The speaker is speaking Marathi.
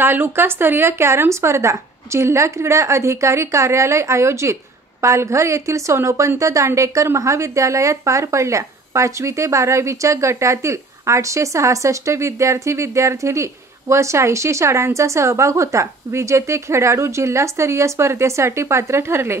तालुकास्तरीय कॅरम स्पर्धा जिल्हा क्रीडा अधिकारी कार्यालय आयोजित पालघर येथील सोनोपंत दांडेकर महाविद्यालयात पार पडल्या। 5वी ते 12वीच्या गटातील 866 विद्यार्थी-विद्यार्थिनी व 86 शाळांचा सहभाग होता। विजेते खेळाडू जिल्हास्तरीय स्पर्धेसाठी पात्र ठरले।